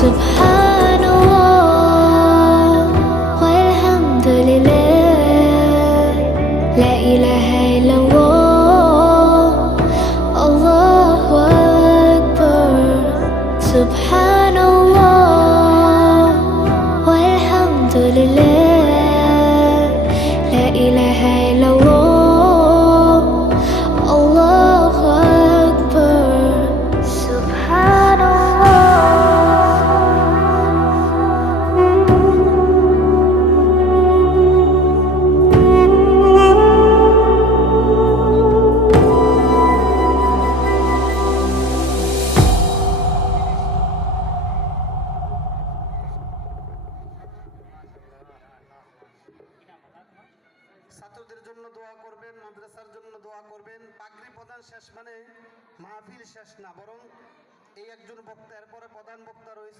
Subhanallah walhamdulillah, la ilaha illallah, Allahu Akbar. Subhanallah walhamdulillah, la ilaha illallah, Allahu Akbar. Subhanallah. ছাত্রদের জন্য দোয়া করবেন, মাদ্রাসার জন্য দোয়া করবেন। পাগড়ি প্রদান শেষ মানে মাহফিল শেষ না, বরং এই একজন বক্তা, এরপরে প্রধান বক্তা রয়েছে।